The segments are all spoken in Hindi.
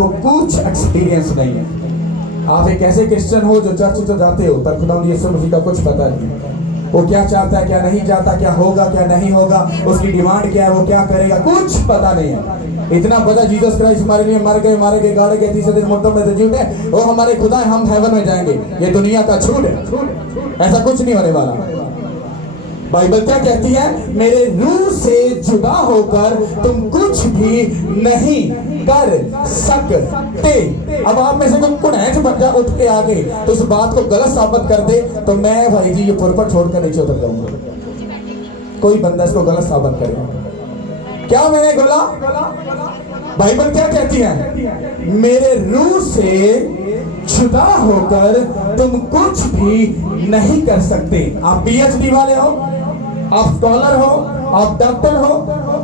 आपको कुछ एक्सपीरियंस नहीं है। आप एक ऐसे क्रिश्चियन हो जो चर्च तो जाते हो, पर खुदा यीशु मसीह का कुछ पता नहीं। वो क्या चाहता है, क्या नहीं चाहता, क्या होगा, क्या नहीं होगा, उसकी डिमांड क्या है, वो क्या करेगा, कुछ पता नहीं है। इतना पता जीसस क्राइस्ट हमारे लिए मर गए, गाड़े गए, तीसरे दिन मुर्दों में से जी उठे, वो हमारे खुदा है, हम हेवन में जाएंगे। ये दुनिया का झूठ है, ऐसा कुछ नहीं होने वाला। बाइबल क्या कहती है? मेरे रूह से जुदा होकर तुम कुछ भी नहीं कर सकते। अब आप में से कोई कुड़ैच बच्चा उठ के आ गए तो उस बात को गलत साबित कर दे, तो मैं भाई जी ये पुरपट छोड़कर नीचे उतर जाऊंगा। कोई बंदा इसको गलत साबित करेगा। क्या मैंने बोला? बाइबल क्या कहती है? मेरे रूह से जुदा होकर तुम कुछ भी नहीं कर सकते। आप पीएचडी वाले हो, आप स्कॉलर हो, आप डॉक्टर हो,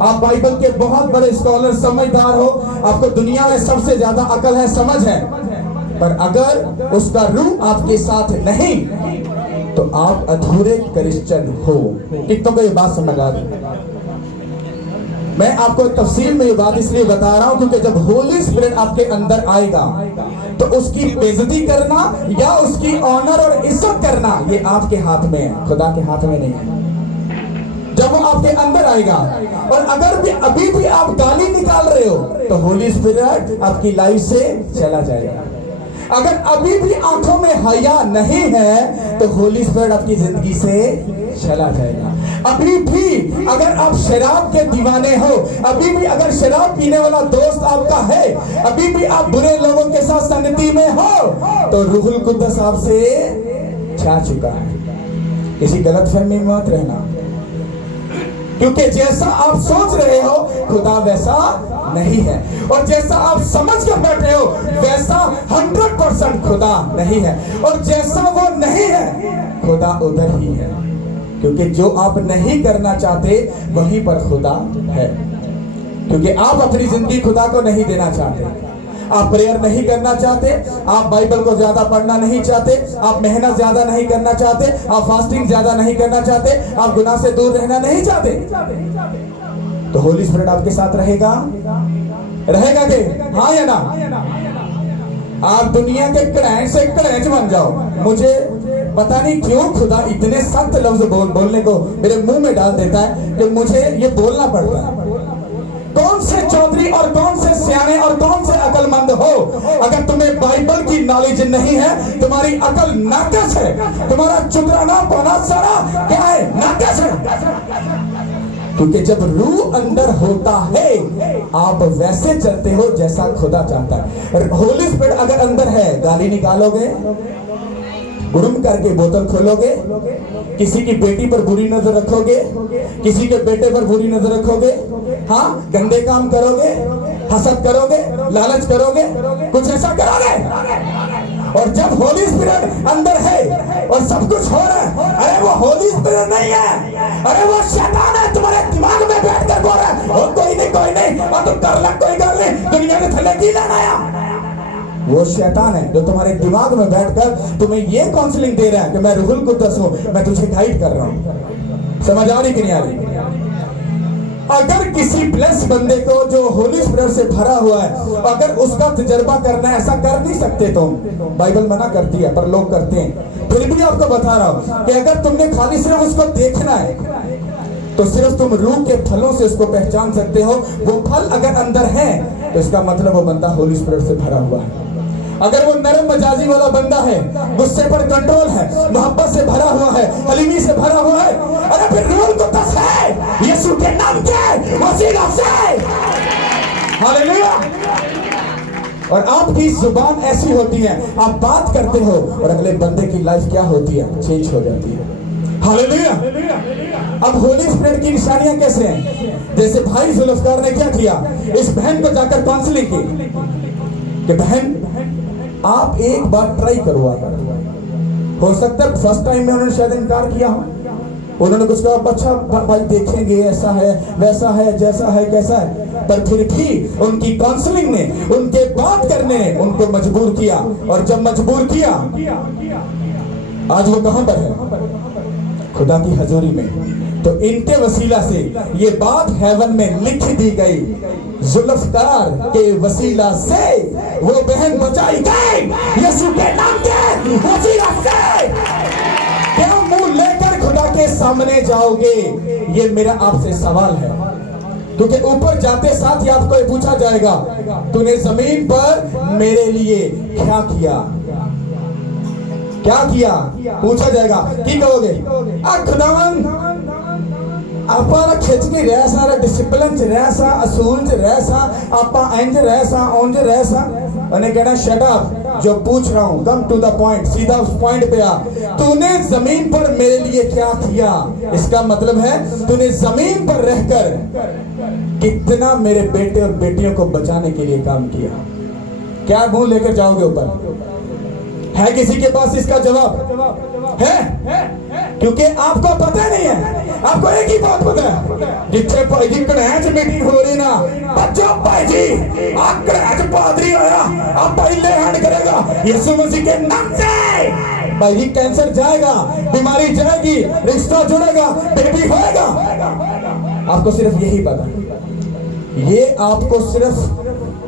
आप बाइबल के बहुत बड़े स्कॉलर, समझदार हो, आपको दुनिया में सबसे ज्यादा अकल है, समझ है, पर अगर उसका रूह आपके साथ नहीं तो आप अधूरे क्रिश्चियन हो। कितनों को ये बात समझ आ रही है? मैं आपको तफसील में ये बात इसलिए बता रहा हूं क्योंकि जब होली स्पिरिट आपके अंदर आएगा तो उसकी बेइज्जती करना या उसकी ऑनर और इज्जत करना ये आपके हाथ में है, खुदा के हाथ में नहीं है। जब वो आपके अंदर आएगा और अगर भी अभी भी आप गाली निकाल रहे हो तो होली स्पिरिट आपकी लाइफ से चला जाएगा। अगर अभी भी आंखों में हया नहीं है तो होली स्पिरिट आपकी जिंदगी से चला जाएगा। अभी भी अगर आप शराब के दीवाने हो, अभी भी अगर शराब पीने वाला दोस्त आपका है, अभी भी आप बुरे लोगों के साथ संगति में हो तो रूहुल कुद्दस आपसे जा चुका है। किसी गलतफहमी में मत रहना, क्योंकि जैसा आप सोच रहे हो खुदा वैसा नहीं है, और जैसा आप समझ कर बैठे हो वैसा 100% खुदा नहीं है, और जैसा वो नहीं है खुदा उधर ही है। क्योंकि जो आप नहीं करना चाहते वहीं पर खुदा है। क्योंकि आप अपनी जिंदगी खुदा को नहीं देना चाहते, आप प्रेयर नहीं करना चाहते, आप बाइबल को ज्यादा पढ़ना नहीं चाहते, आप मेहनत ज्यादा नहीं करना चाहते, आप फास्टिंग ज्यादा नहीं करना चाहते, आप गुनाह से दूर रहना नहीं चाहते, तो होली स्पिरिट आपके साथ रहेगा के? हाँ या ना? आप दुनिया के कड़ैच से कड़ैच बन जाओ। मुझे पता नहीं क्यों खुदा इतने सख्त लफ्ज बोलने को मेरे मुंह में डाल देता है कि मुझे ये बोलना पड़ता है। कौन से चौधरी और कौन से सियाने और कौन से अकलमंद हो, अगर तुम्हें बाइबल की नॉलेज नहीं है, तुम्हारी अकल नाकस है, तुम्हारा चुतराना पना सारा क्या है? नाकस है। क्योंकि जब रूह अंदर होता है आप वैसे चलते हो जैसा खुदा चाहता है। होली स्पिरिट अगर अंदर है, गाली निकालोगे, गुड़म करके बोतल खोलोगे, किसी की बेटी पर बुरी नजर रखोगे, किसी के बेटे पर बुरी नजर रखोगे, हाँ गंदे काम करोगे, हसद करोगे, लालच करोगे, कुछ ऐसा करोगे। और जब होली स्पिरिट अंदर है और सब कुछ हो रहा है, अरे वो होली स्पिरिट नहीं है, अरे वो शैतान है तुम्हारे दिमाग में बैठ कर बोल रहा है कोई नहीं और तुम कर लग कोई गल नहीं, दुनिया के थले की लेना आया। वो शैतान है जो तुम्हारे दिमाग में बैठकर तुम्हें ये काउंसलिंग दे रहा है कि मैं रूहुल कुद्दस हूं, मैं तुझे गाइड कर रहा हूं। समझ आ रही कि नहीं आ रही? अगर किसी ब्लेस बंदे को जो होली स्पिरिट से भरा हुआ है, अगर उसका तजर्बा करना है, ऐसा कर नहीं सकते तुम, बाइबल मना करती है पर लोग करते हैं। फिर भी आपको बता रहा हूं कि अगर तुमने खाली सिर्फ उसको देखना है तो सिर्फ तुम रूह के फलों से उसको पहचान सकते हो। वो फल अगर अंदर है तो इसका मतलब वो बंदा होली स्पिरिट से भरा हुआ है। अगर वो नरम मजाजी वाला बंदा है, गुस्से पर कंट्रोल है, मोहब्बत से भरा हुआ है, हलीमी से भरा हुआ है, अरे फिर रूह कुद्दस है, यीशु के नाम से, मसीह से। हालेलुया। और आपकी जुबान ऐसी होती है, आप बात करते हो और अगले बंदे की लाइफ क्या होती है? चेंज हो जाती है। हालेलुया। अब होली स्पिरिट की निशानियां कैसे हैं? जैसे भाई जुल्फकार ने क्या किया, इस बहन को जाकर काउंसलिंग की कि बहन आप एक बार ट्राई करो, हो सकता है फर्स्ट टाइम में उन्होंने शायद इनकार किया हो, उन्होंने कुछ कहा अच्छा भाई देखेंगे, ऐसा है वैसा है, जैसा है कैसा है, पर फिर भी उनकी काउंसलिंग ने, उनके बात करने ने उनको मजबूर किया। और जब मजबूर किया आज वो कहां पर है? खुदा की हजूरी में। तो इनके वसीला से ये बात हेवन में लिख दी गई, जुल्फकार के वसीला से वो बहन बचाई गई, यीशु के नाम के वसीला से। क्या मुंह लेकर खुदा के सामने जाओगे? ये मेरा आपसे सवाल है, क्योंकि ऊपर जाते साथ ही आपको ये पूछा जाएगा, तूने जमीन पर मेरे लिए क्या किया? क्या किया पूछा जाएगा। की कहोगे? खुदावन आपा खिंच के रह सा, डिसिप्लिन च रह सा, असूल च रह सा, आपा इंज रह सा, उंज रह सा। उन्हें कहना शट अप, जो पूछ रहा हूं कम टू द पॉइंट, सीधा उस पॉइंट पे आ। तूने जमीन पर मेरे लिए क्या किया? इसका मतलब है तूने जमीन पर रहकर कितना मेरे बेटे और बेटियों को बचाने के लिए काम किया। क्या मुंह लेकर जाओगे ऊपर? है किसी के पास इसका जवाब? है? क्योंकि आपको पता नहीं है, आपको एक ही बात पता है, जिथे भाई जी कड़ैच मीटिंग हो रही ना, बच्चों भाई जी आ कड़ैच पादरी आया, आप पहले हैंड करेगा यीशु मसीह के नाम से। भाई जी कैंसर जाएगा, बीमारी जाएगी, रिश्ता जुड़ेगा, बेबी होएगा। आपको सिर्फ यही पता है। ये आपको सिर्फ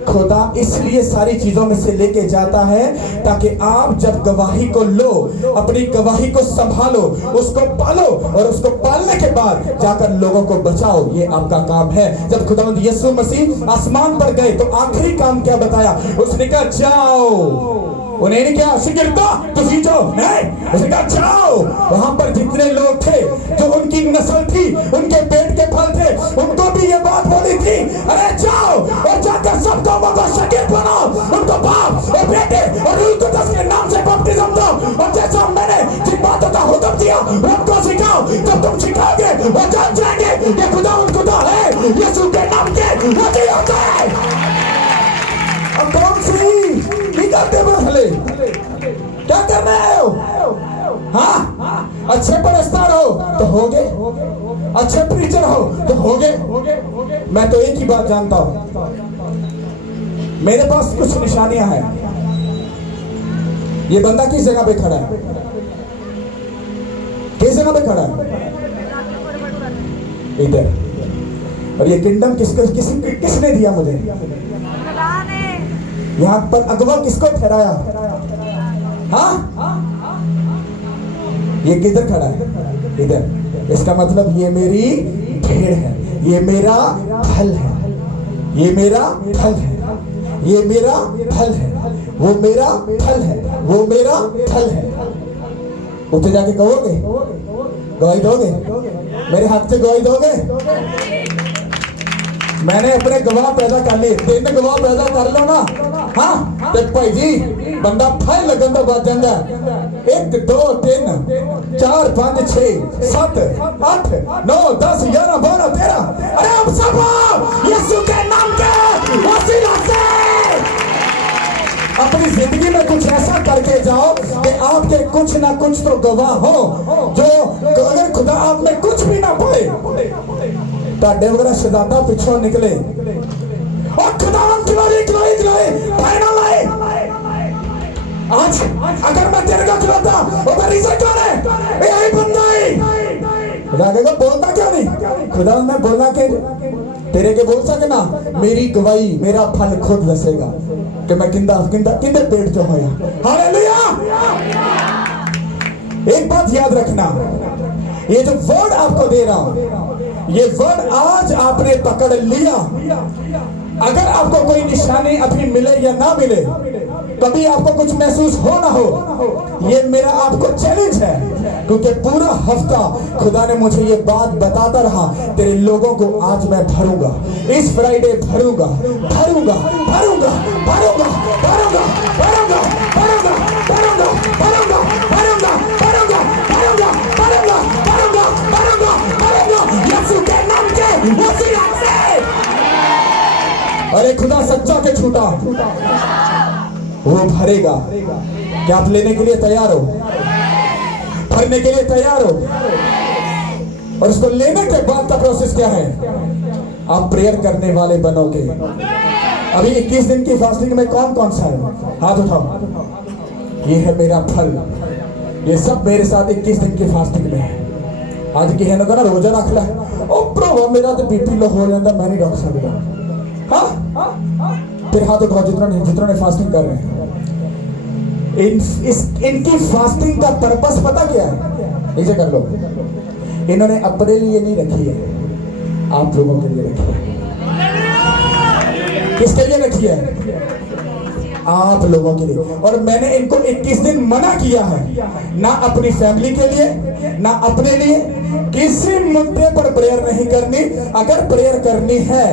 खुदा इसलिए सारी चीजों में से लेके जाता है ताकि आप जब गवाही को लो, अपनी गवाही को संभालो, उसको पालो और उसको पालने के बाद जाकर लोगों को बचाओ। ये आपका काम है। जब खुदावंद यीशु मसीह आसमान पर गए तो आखिरी काम क्या बताया? उसने कहा जाओ। उन्हें नहीं क्या शिगिरदा तुसी जाओ, नहीं, उसने कहा जाओ। वहां पर जितने लोग थे जो उनकी नस्ल थी, उनके पेट के फल थे, उनको भी ये बात बोली थी, अरे जाओ और जाकर सब कौमों को शागिर्द बनाओ, उनको बाप और बेटे और रूह कुद्दूस के नाम से बपतिस्म दो, और जैसा मैंने जिन बातों का हुक्म दिया उनको सिखाओ। जब तुम सिखाओगे वो जान जाएंगे कि खुदा खुदा है, यीशु के नाम के वही होता है। अब कौन सी करते बदले क्या कर रहे हो? हाँ, अच्छे परस्तार हो तो होगे, अच्छे प्रीचर हो तो होगे। मैं तो एक ही बात जानता हूं, मेरे पास कुछ निशानियां हैं। ये बंदा किस जगह पे खड़ा है? किस जगह पे खड़ा है? इधर। और ये किंगडम किसने दिया मुझे? यहाँ पर अगवा किसको ठहराया? हाँ, ये किधर खड़ा है? इधर। इसका मतलब ये मेरी भेड़ है, ये मेरा फल है, ये मेरा फल है, ये मेरा फल है, वो मेरा फल है, वो मेरा फल है। उठे जाके कहोगे, गवाही दोगे? मेरे हाथ से गवाही दोगे? मैंने अपने गवाह पैदा कर लिए, 3 गवाह पैदा कर लो ना। हाँ, तो भाई जी बंदा फल लगन तो बच जाता है। 1 2 3 4 5 6 7 8 9 10 11 12 13। अरे आप सब यीशु के नाम के वसीला से अपनी जिंदगी में कुछ ऐसा करके जाओ कि आपके कुछ ना कुछ तो गवाह हो, जो अगर खुदा आप में कुछ भी ना पाए, ताड़े वगैरह शहजादा पिछों निकले और खुदावन खिलाए फाइनल आए। आज अगर मैं तेरे का खिलाता और रीजन कौन है? यही बंदा है। खुदा कहेगा बोलता क्यों नहीं? खुदा मैं बोलना के तेरे के बोल सके ना, मेरी गवाही मेरा फल खुद दसेगा कि मैं किंदे पेट जो होया। हालेलुया। एक बात याद रखना, ये जो वर्ड आपको दे रहा हूं, ये वर्ड आज आपने पकड़ लिया। अगर आपको कोई निशानी अभी मिले या ना मिले, कभी आपको कुछ महसूस हो ना हो, ये मेरा आपको चैलेंज है, क्योंकि पूरा हफ्ता खुदा ने मुझे ये बात बताता रहा, तेरे लोगों को आज मैं भरूंगा, इस फ्राइडे भरूंगा भरूंगा भरूंगा भरूंगा भरूंगा भरूंगा भरूंगा भरूंगा भरूंगा भरूंगा भरूंगा भरूंगा भरूंगा भरूंगा भरूंगा भरूंगा यीशु के नाम के वसीला से। अरे खुदा सच्चा के छूटा वो भरेगा। क्या आप लेने के लिए तैयार हो? भरने के लिए तैयार हो? और उसको लेने के बाद का प्रोसेस क्या है? आप प्रेयर करने वाले बनोगे। अभी 21 दिन की फास्टिंग में कौन कौन सा है? हाथ उठाओ। ये है मेरा फल। ये सब मेरे साथ 21 दिन की फास्टिंग में है। आज किसी ने कहना रोजा रख लै, ओ भरावा मेरा तो बीपी लो हो जाता, मैं नहीं रख सकता। हाँ फिर हाथ उठाओ जितना ने फास्टिंग कर रहे हैं। इनकी फास्टिंग का पर्पस पता क्या है? इसे कर लो, इन्होंने अपने लिए नहीं रखी है, आप लोगों के लिए रखी है। किसके लिए रखी है? आप लोगों के लिए। और मैंने इनको 21 दिन मना किया है, ना अपनी फैमिली के लिए ना अपने लिए किसी मुद्दे पर प्रेयर नहीं करनी। अगर प्रेयर करनी है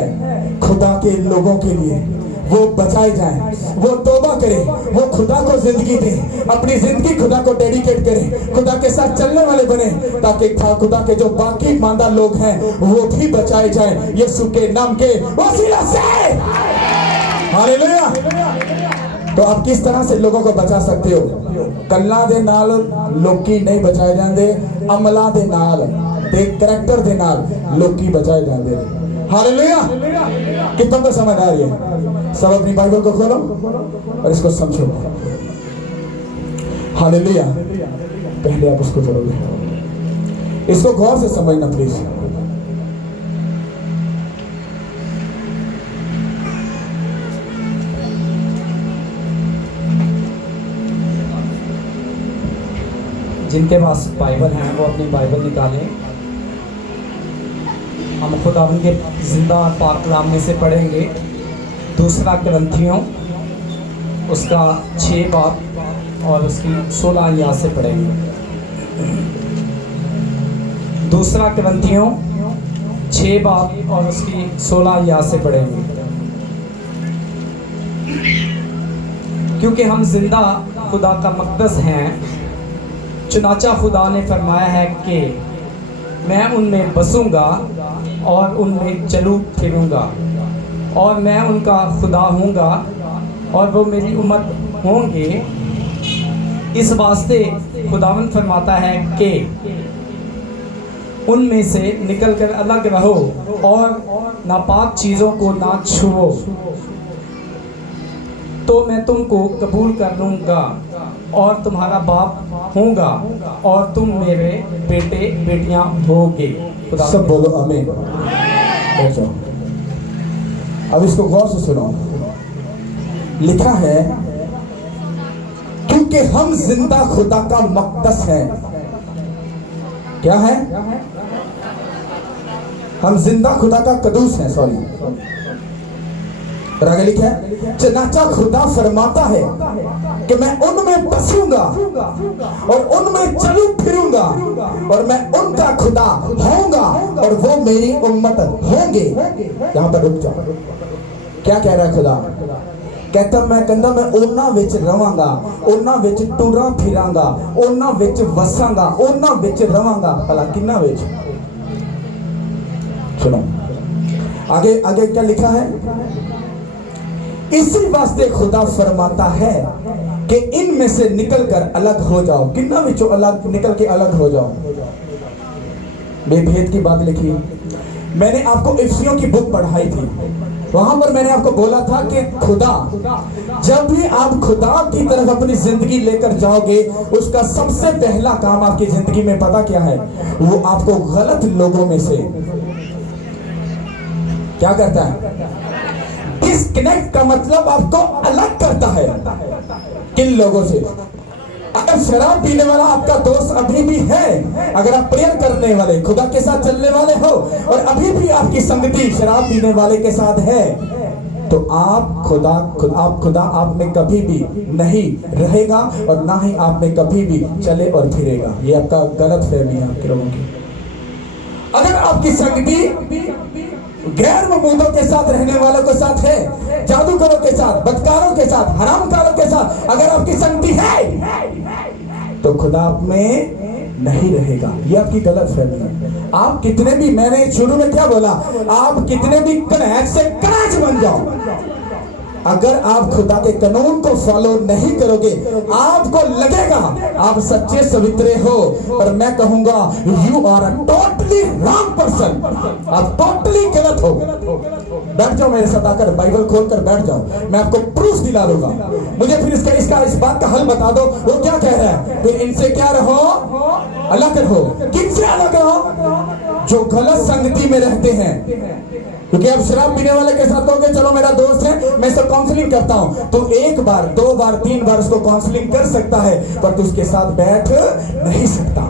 खुदा के लोगों के लिए, वो बचाए जाएं, वो तौबा करें, वो खुदा को जिंदगी दें, अपनी जिंदगी खुदा को डेडिकेट करें, खुदा के साथ चलने वाले बने, ताकि खुदा के जो बाकी मांदा लोग हैं वो भी बचाए जाएं यीशु के नाम के वसीला से। हालेलुया। तो आप किस तरह से लोगों को बचा सकते हो? गल्लां दे नाल लोकी नहीं बचाए जाते, अमलां दे नाल ते करैक्टर दे नाल लोकी बचाए जाते हैं। हालेलुया। कितना तो समझ आ रही है? सब अपनी बाइबल को खोलो और इसको समझो। हालेलुया। पहले आप उसको पढ़ोगे, इसको गौर से समझना प्लीज। जिनके पास बाइबल है वो अपनी बाइबल निकालें। हम खुदा के जिंदा पाक कलाम में से पढ़ेंगे। दूसरा करंथियों उसका 6 बाब और उसकी 16 आयत से पढ़ेंगे। दूसरा करंथियों 6 बाब और उसकी 16 आयत से पढ़ेंगे। क्योंकि हम जिंदा खुदा का मक़दस हैं, चुनाचा खुदा ने फरमाया है कि मैं उनमें बसूंगा और उनमें चलूँ फिरूंगा, और मैं उनका खुदा हूँगा और वो मेरी उम्मत होंगे। इस वास्ते खुदावंद फरमाता है कि उनमें से निकलकर अलग रहो और नापाक चीज़ों को ना छुओ, तो मैं तुमको कबूल कर लूँगा और तुम्हारा बाप होगा और तुम मेरे बेटे बेटियां होगे। सब बोलो आमीन। अब इसको गौर से सुनो। लिखा है क्योंकि हम जिंदा खुदा का मक़दस हैं। क्या है? हम जिंदा खुदा का कदूस हैं। सॉरी, आगे लिखा है चनाचा खुदा फरमाता है कि मैं उनमें बसूंगा और उनमें चलूं फिरूंगा और मैं उनका खुदा होऊंगा और वो मेरी उम्मत होंगे। यहां पर रुक जाओ। क्या कह रहा है खुदा? कहता मैं उन्हां विच रवांगा, उन्हां विच टुरां फिरांगा, उन्हां विच वसांगा, उन्हां विच रवांगा। भला किन्ना विच? सुनो आगे आगे क्या लिखा है। इसी वास्ते खुदा फरमाता है कि इनमें से निकलकर अलग हो जाओ। किन्ना विचों अलग निकल के अलग हो जाओ। बेभेद की बात लिखी। मैंने आपको इफ्सियों की बुक पढ़ाई थी, वहां पर मैंने आपको बोला था कि खुदा, जब भी आप खुदा की तरफ अपनी जिंदगी लेकर जाओगे, उसका सबसे पहला काम आपकी जिंदगी में पता क्या है? वो आपको गलत लोगों में से क्या करता है? डिस्कनेक्ट का मतलब आपको अलग करता है। किन लोगों से? अगर शराब पीने वाला आपका दोस्त अभी भी है, अगर आप प्रेयर करने वाले, खुदा के साथ चलने वाले हो और अभी भी आपकी संगति शराब पीने वाले के साथ है, तो आप खुदा आप में कभी भी नहीं रहेगा और ना ही आप में कभी भी चले और फिरेगा। ये आपका गलत फहमी है आपके लोगों की। अगर आपकी संगति गैर ममूदों के साथ रहने वालों के साथ है, जादूगरों के साथ, बदकारों के साथ, हरामकारों के साथ अगर आपकी संगति है, तो खुदा आप में नहीं रहेगा। ये आपकी गलत फहमी है। आप कितने भी, मैंने शुरू में क्या बोला, आप कितने भी कनैच से कनैच बन जाओ, अगर आप खुदा के कानून को फॉलो नहीं करोगे, आपको लगेगा आप सच्चे सवित्रे हो, और मैं कहूंगा you are a totally wrong person, आप टोटली गलत हो। बैठ जाओ मेरे साथ आकर, बाइबल खोलकर बैठ जाओ, मैं आपको प्रूफ दिला दूंगा। मुझे फिर इस बात का हल बता दो, वो क्या कह रहा है? फिर इनसे क्या रहो? अलग रहो। किनसे अलग रहो? जो गलत संगति में रहते हैं। क्योंकि अब शराब पीने वाले के साथ कहोगे चलो मेरा दोस्त है, मैं इसको काउंसलिंग करता हूं, तो एक बार, दो बार, तीन बार उसको काउंसलिंग कर सकता है, पर तू उसके साथ बैठ नहीं सकता।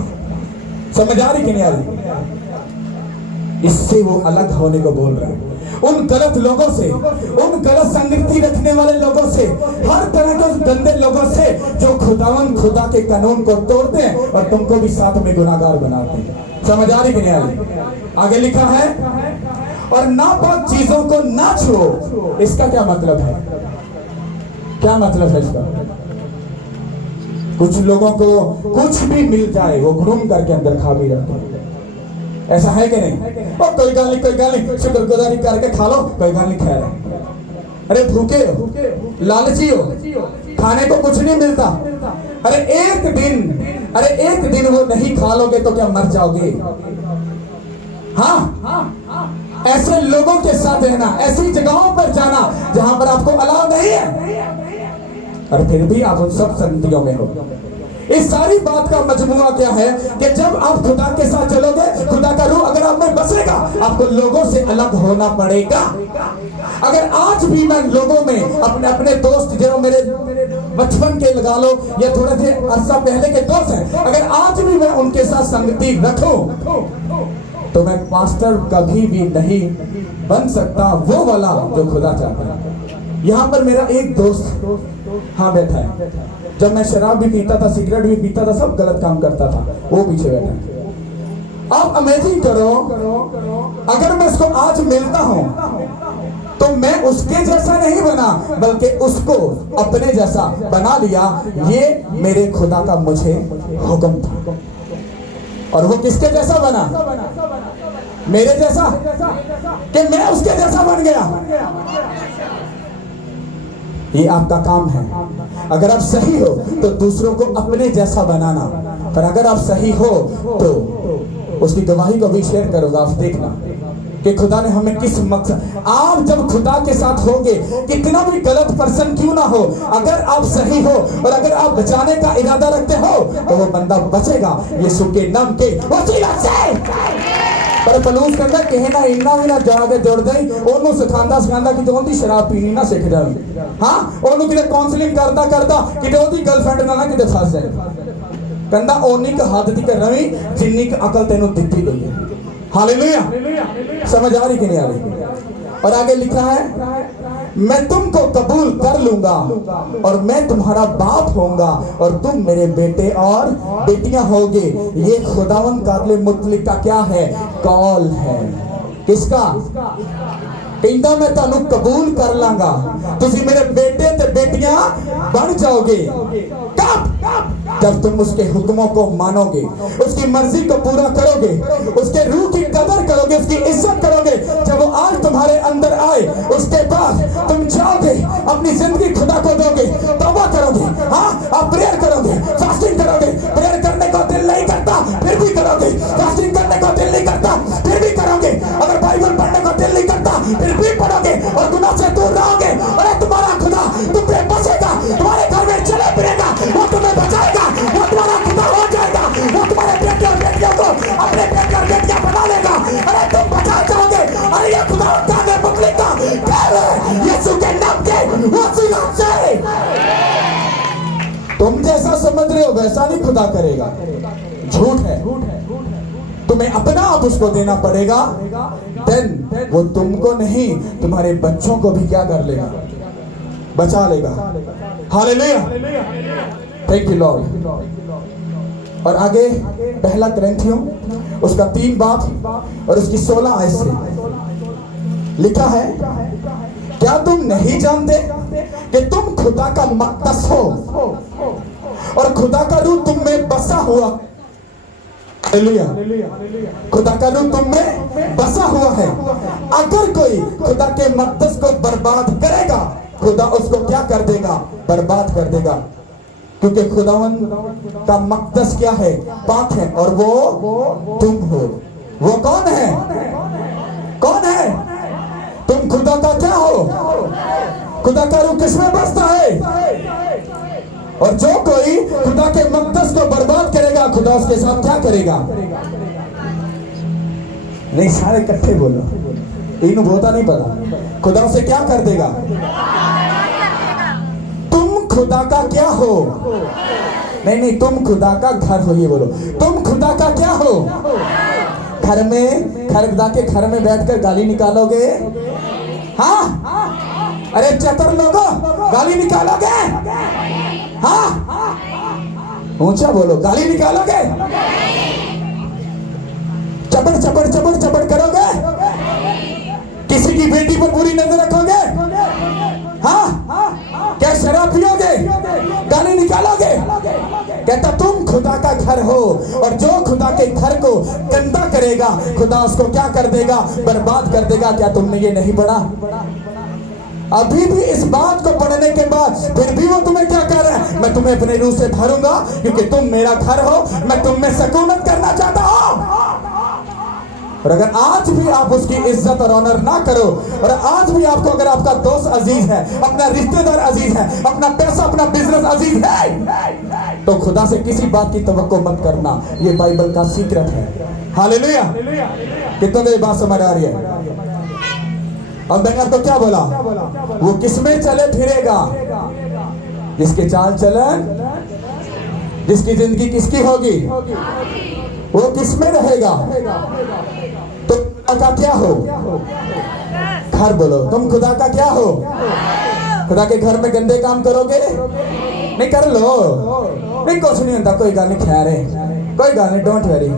समझ आ रही कि नहीं आ रही? इससे वो अलग होने को बोल रहा है। उन गलत लोगों से, उन गलत संगति रखने वाले लोगों से, हर तरह के उस गंदे लोगों से जो खुदा के कानून को तोड़ते हैं और तुमको भी साथ में गुनाहगार बनाते हैं। समझ आ रही कि नहीं आ रही? आगे लिखा है, और नापाक चीजों को ना छुओ। इसका क्या मतलब है? क्या मतलब है इसका? कुछ लोगों को कुछ भी मिल जाए वो घूम करके अंदर खा भी रहते हैं। ऐसा है कि नहीं? और कोई गाली शुक्रगुजारी करके खा लो, कोई गाली खा रहे। अरे भूखे हो, लालची हो, खाने को कुछ नहीं मिलता। अरे एक दिन वो नहीं खा लोगे तो क्या मर जाओगे? हाँ, ऐसे लोगों के साथ रहना, ऐसी जगहों पर जाना जहां पर आपको अलाउ नहीं है, और फिर भी आप उन सब संगतियों में हो। इस सारी बात का मजमुआ क्या है कि जब आप खुदा के साथ चलोगे, खुदा का रूह अगर आप में बसेगा, आपको लोगों से अलग होना पड़ेगा। अगर आज भी मैं लोगों में अपने दोस्त जो मेरे बचपन के लगा लो या थोड़े से अरसा पहले के दोस्त हैं, अगर आज भी मैं उनके साथ संगति रखूं, तो मैं पास्टर कभी भी नहीं बन सकता वो वाला जो खुदा चाहता है। यहाँ पर मेरा एक दोस्त हाँ बैठा है। जब मैं शराब भी पीता था, सिगरेट भी पीता था, सब गलत काम करता था, वो पीछे बैठा है। आप इमेजिन करो, अगर मैं उसको आज मिलता हूं तो मैं उसके जैसा नहीं बना, बल्कि उसको अपने जैसा बना लिया। ये मेरे खुदा का मुझे हुक्म था। और वो किसके जैसा बना? मेरे जैसा, कि मैं उसके जैसा बन गया। ये आपका काम है। अगर आप सही हो तो दूसरों को अपने जैसा बनाना, पर अगर आप सही हो तो उसकी गवाही को भी शेयर करोगे। आप देखना कि खुदा ने हमें किस मकसद, आप जब खुदा के साथ होगे, कितना भी गलत पर्सन क्यों ना हो, अगर आप सही हो और अगर आप बचाने का इरादा रखते हो तो वो बंदा बचेगा यीशु के नाम के वसीला से। पर पलूस कहता कहना इन्ना भी ना जाके जुड़ जाए, ओनू सिखांदा कि तो ओदी शराब पीनी ना सीख जाए। हाँ, ओनू किते काउंसलिंग करता किते ओदी गर्लफ्रेंड ना किते फस जाए। कहंदा ओनी क हद तक रवी जिन्नी क अकल तेनू दित्ती गई है। हालेलुया। समझ आ रही कि नहीं आ रही? और आगे लिखा है, मैं तुमको कबूल कर लूंगा और मैं तुम्हारा बाप होऊंगा और तुम मेरे बेटे और बेटियां होगे। ये खुदावन काबिल मुतलिक का क्या है? कॉल है। किसका? कहता मैं तानू कबूल कर लांगा, तुसी मेरे बेटे ते बेटियां बन जाओगे। कब? जब तुम उसके हुक्मों को मानोगे, उसकी मर्जी को पूरा करोगे, उसके रूह की कदर करोगे, उसकी इज्जत करोगे। जब वो आज तुम्हारे अंदर आए, उसके बाद तुम जाओगे अपनी जिंदगी खुदा को दोगे, तौबा करोगे। हाँ, आप प्रेयर करोगे, फास्टिंग करोगे। प्रेयर करने को दिल नहीं करता फिर भी करोगे, फास्टिंग करने को दिल नहीं करता फिर भी करोगे, अगर बाइबल पढ़ने को दिल नहीं करता फिर भी पढ़ोगे और गुनाह से दूर रहोगे। अरे तुम्हारा खुदा तुम पे बसेगा, तुम्हारे घर में चले फिरेगा, वो तुम्हें बचाएगा, वो तुम्हारा खुदा हो जाएगा, वो तुम्हारे बेटे और बेटियों को अपने बेटे और बेटियां बना लेगा। अरे तुम बचा जाओगे। अरे ये खुदा का है, मुतलिक का है, यीशु के नाम के वसीला से। तुम जैसा समझ रहे हो वैसा नहीं खुदा करेगा, झूठ है। तुम्हें अपना आप उसको देना पड़ेगा, देन वो तुमको नहीं तुम्हारे बच्चों को भी क्या कर लेगा? बचा लेगा। Hallelujah, thank you Lord. और आगे पहला कुरिन्थियों उसका 3 बाब और उसकी 16 आयत से लिखा है, क्या तुम नहीं जानते कि तुम खुदा का मक़दस हो और खुदा का रूह तुम में बसा हुआ? हालेलुया, खुदा का रूह तुम में बसा हुआ है। अगर कोई खुदा के मक़दस को बर्बाद करेगा खुदा उसको क्या कर देगा, बर्बाद कर देगा। क्योंकि खुदावन का मकदस क्या है, पाक है, और वो तुम हो। वो कौन है, कौन है? तुम खुदा का क्या हो? खुदा का रूह किसमें बसता है? और जो कोई खुदा के मकदस को बर्बाद करेगा, खुदा उसके साथ क्या करेगा? नहीं, सारे इकट्ठे बोलो, इन बोता नहीं पता। खुदा उसे क्या कर देगा? तुम खुदा का क्या हो? नहीं, तुम खुदा का घर हो, ये बोलो। तुम खुदा का क्या हो? घर में, खुदा के घर में बैठकर गाली निकालोगे? हाँ, अरे चतर लोगों, गाली निकालोगे? हाँ, ऊंचा बोलो, गाली निकालोगे? चपड़ चपड़ चपड़ चपड़ करोगे? किसी की बेटी पर बुरी नजर रखोगे? हाँ, क्या शराब पियोगे? गाली निकालोगे? कहता तुम खुदा का घर हो, और जो खुदा के घर को गंदा करेगा, खुदा उसको क्या कर देगा, बर्बाद कर देगा। क्या तुमने ये नहीं पढ़ा? अभी भी इस बात को पढ़ने के बाद फिर भी वो तुम्हें क्या कह रहा है, मैं तुम्हें अपने रूह से भरूंगा क्योंकि तुम मेरा घर हो, मैं तुम में सकूनत करना चाहता हूं। और अगर आज भी आप उसकी इज्जत और ऑनर ना करो, और आज भी आपको, अगर आपका दोस्त अजीज है, अपना रिश्तेदार अजीज है, अपना पैसा, अपना बिजनेस अजीज है, तो खुदा से किसी बात की तवक्को मत करना। ये बाइबल का सीक्रेट है। हालेलुया। कितनों को बात समझ आ रही है? और मैंने तो क्या बोला, वो किसमें चले फिरेगा? जिसके चाल चलन, जिसकी जिंदगी किसकी होगी, वो किसमें रहेगा? तो खुदा का क्या हो? घर बोलो, तुम खुदा का क्या हो? खुदा के घर में गंदे काम करोगे? नहीं, कर लो, नहीं, कुछ नहीं होता, कोई गल नहीं, खैर है, कोई गल नहीं, डोंट वरी,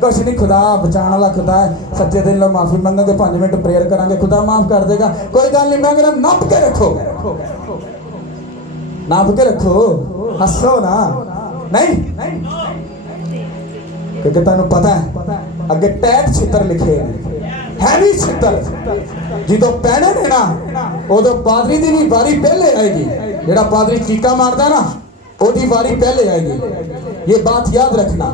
कुछ नहीं। खुदा बचाने वाला खुदा है। सच्चे दिल लो, माफी मांगोगे, 5 मिनट प्रेयर करांगे, खुदा माफ कर देगा, कोई गल नहीं। मैं कहना नाप के रखो, नाप के रखो, हंसो ना, नहीं, क्योंकि तुहानू पता है अगे टैग छितर लिखे है भी छितर जो पैने ने ना, उदो पादरी की भी वारी पहले आएगी। जेड़ा पादरी चीका मारता ना, ओदी वारी पहले आएगी। ये बात याद रखना।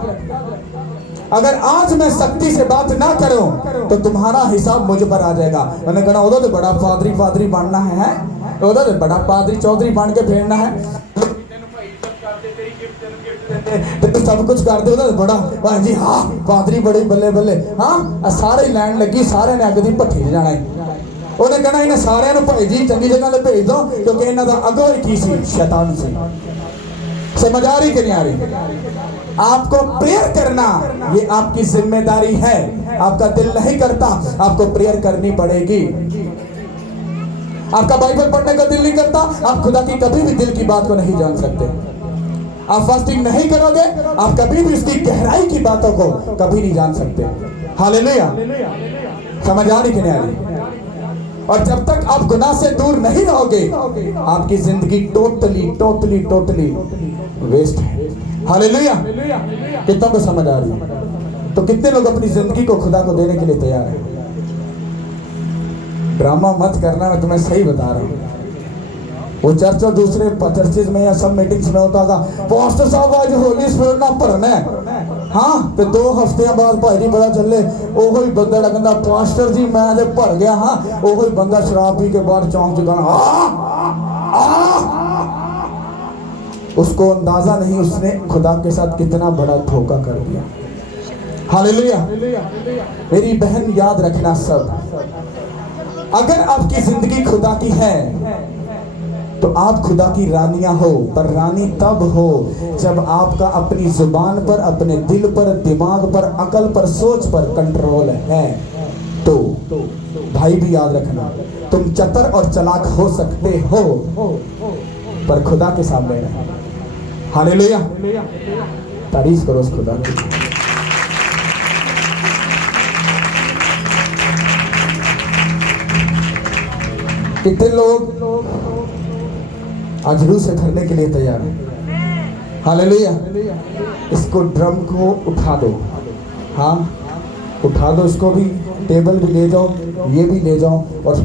अगर आज मैं सख्ती से बात ना करूं तो तुम्हारा हिसाब मुझ पर आ जाएगा। मैंने कहा उदो तो बड़ा पादरी बनना है, उदो तो बड़ा पादरी चौधरी बन के फेरना है, तो सब कुछ कर दे, बड़ा वाह जी, हाँ पादरी बड़े बल्ले बल्ले, हाँ सारे लैन लगी, सारे ने अग दी भट्ठी जाना है। उन्हें कहना इन्हें सारे भाई जी चंगी जगह भेज दो, क्योंकि इन्हों का अगो ही की सी, शैतान से। समझ आ रही कि नहीं आ रही? आपको प्रेयर करना ये आपकी जिम्मेदारी है। आपका दिल नहीं करता, आपको प्रेयर करनी पड़ेगी। आपका बाइबल पढ़ने का दिल नहीं करता, आप खुदा की कभी भी दिल की बात को नहीं जान सकते। आप फास्टिंग नहीं करोगे, आप कभी भी उसकी गहराई की बातों को कभी नहीं जान सकते। हालेलुया। समझ आ रही कि नहीं आ रही? और जब तक आप गुनाह से दूर नहीं रहोगे, आपकी जिंदगी टोटली वेस्ट है। हालेलुया। कितना को समझ आ रही है? तो कितने लोग अपनी जिंदगी को खुदा को देने के लिए तैयार हैं? ड्रामा मत करना, मैं तुम्हें सही बता रहा हूँ। वो चर्च और दूसरे चर्चेज में या सब मीटिंग्स में होता था, पास्टर साहब आज होली स्पिरिट ना भरना है। हाँ, तो 2 हफ्ते बाद भाई जी पता चले ओहो ही बंदा कहता पास्टर जी मैं तो भर गया। हाँ, ओहो ही बंदा शराब पी के बाद चौंक चुका। उसको अंदाजा नहीं उसने खुदा के साथ कितना बड़ा धोखा कर दिया। हालेलुया। मेरी बहन याद रखना सब, अगर आपकी जिंदगी खुदा की है तो आप खुदा की रानियां हो, पर रानी तब हो जब आपका अपनी जुबान पर, अपने दिल पर, दिमाग पर, अकल पर, सोच पर कंट्रोल है। तो भाई भी याद रखना, तुम चतर और चालाक हो सकते हो पर खुदा के सामने नहीं। हालेलुया। तारीफ करो उस खुदा की। कितने लोग आज रूह से भरने के लिए तैयार है? हालेलुया। इसको ड्रम को उठा दो, हाँ उठा दो, इसको भी टेबल भी ले जाओ, ये भी ले जाओ और